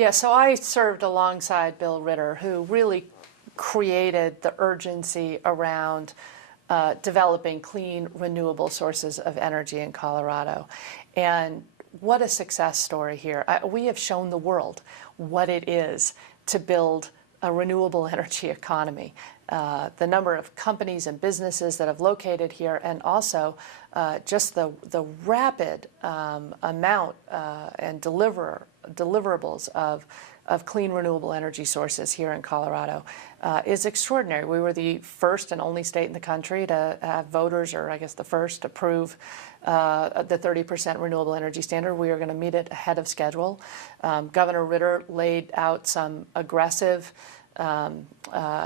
Yeah, so I served alongside Bill Ritter, who really created the urgency around developing clean, renewable sources of energy in Colorado. And what a success story here. We have shown the world what it is to build a renewable energy economy. The number of companies and businesses that have located here, and also just the rapid amount and deliverables of clean renewable energy sources here in Colorado is extraordinary. We were the first and only state in the country to have voters, or I guess the first, approve the 30% renewable energy standard. We are going to meet it ahead of schedule. Governor Ritter laid out some aggressive,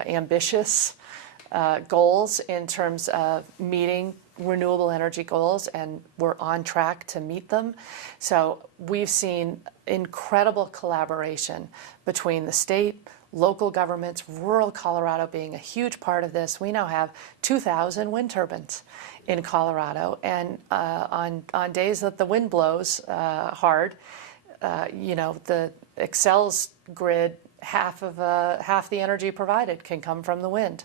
ambitious goals in terms of meeting renewable energy goals, and we're on track to meet them. So we've seen incredible collaboration between the state, local governments, rural Colorado being a huge part of this. We now have 2,000 wind turbines in Colorado, and on days that the wind blows hard, the Xcel's grid, half the energy provided can come from the wind.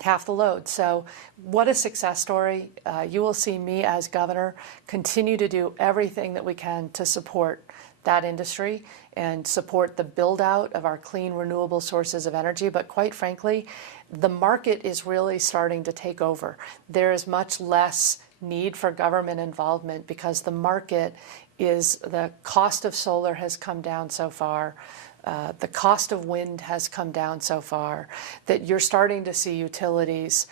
Half the load. So what a success story. You will see me as governor continue to do everything that we can to support that industry and support the build out of our clean renewable sources of energy. But quite frankly, the market is really starting to take over. There is much less need for government involvement because the market the cost of solar has come down so far. The cost of wind has come down so far that you're starting to see utilities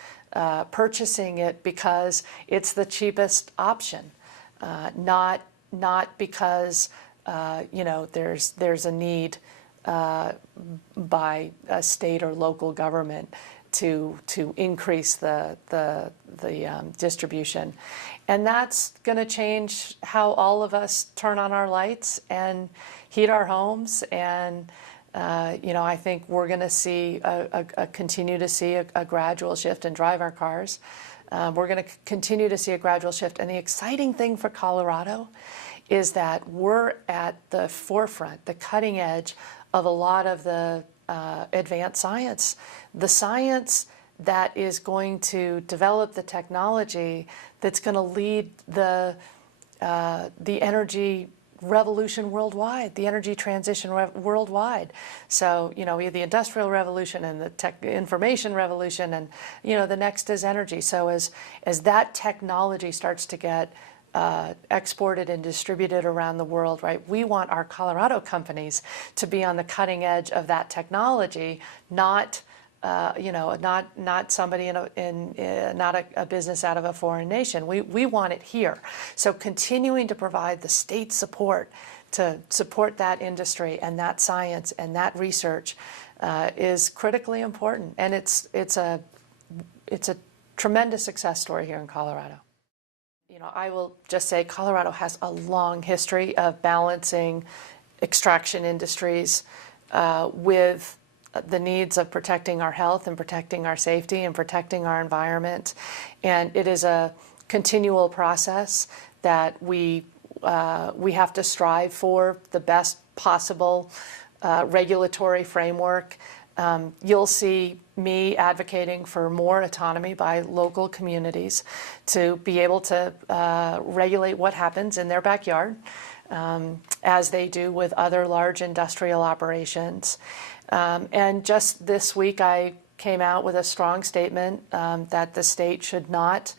purchasing it because it's the cheapest option, not because there's a need by a state or local government to increase the distribution. And that's going to change how all of us turn on our lights and heat our homes. And I think we're going to see continue to see a gradual shift and drive our cars. We're going to continue to see a gradual shift. And the exciting thing for Colorado is that we're at the forefront, the cutting edge of a lot of the advanced science. The science that is going to develop the technology that's going to lead the energy revolution worldwide, the energy transition worldwide. So, we have the Industrial Revolution and the information revolution, and, the next is energy. So as that technology starts to get exported and distributed around the world, right, we want our Colorado companies to be on the cutting edge of that technology, not somebody not a business out of a foreign nation. We want it here. So continuing to provide the state support to support that industry and that science and that research is critically important. And it's a tremendous success story here in Colorado. I will just say Colorado has a long history of balancing extraction industries with the needs of protecting our health and protecting our safety and protecting our environment. And it is a continual process that we have to strive for the best possible regulatory framework. You'll see me advocating for more autonomy by local communities to be able to regulate what happens in their backyard, as they do with other large industrial operations. And just this week, I came out with a strong statement that the state should not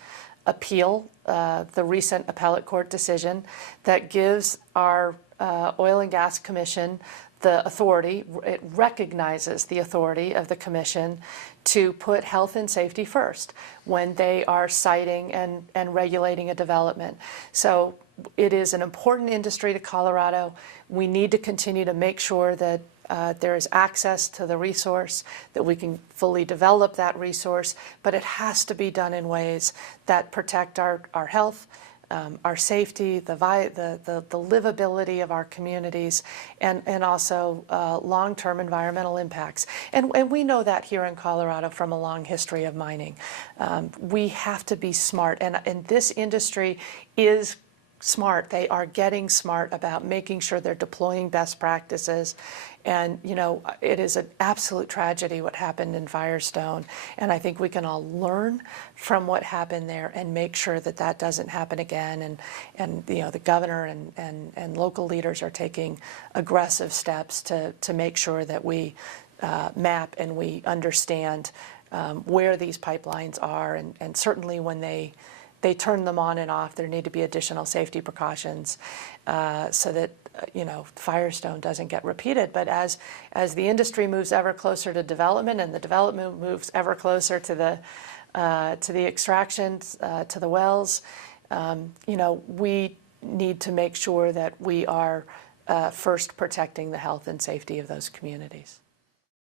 appeal the recent appellate court decision that gives our Oil and Gas Commission the authority. It recognizes the authority of the commission to put health and safety first when they are citing and regulating a development. So it is an important industry to Colorado. We need to continue to make sure that there is access to the resource, that we can fully develop that resource, but it has to be done in ways that protect our health, our safety, the livability of our communities, and also long-term environmental impacts. And we know that here in Colorado from a long history of mining. We have to be smart, and this industry is smart. They are getting smart about making sure they're deploying best practices. And, you know, it is an absolute tragedy what happened in Firestone. And I think we can all learn from what happened there and make sure that that doesn't happen again. And you know, the governor and local leaders are taking aggressive steps to make sure that we map and we understand where these pipelines are. And certainly when they turn them on and off, there need to be additional safety precautions so that you know, Firestone doesn't get repeated. But as the industry moves ever closer to development, and the development moves ever closer to the extractions, to the wells, you know, we need to make sure that we are first protecting the health and safety of those communities.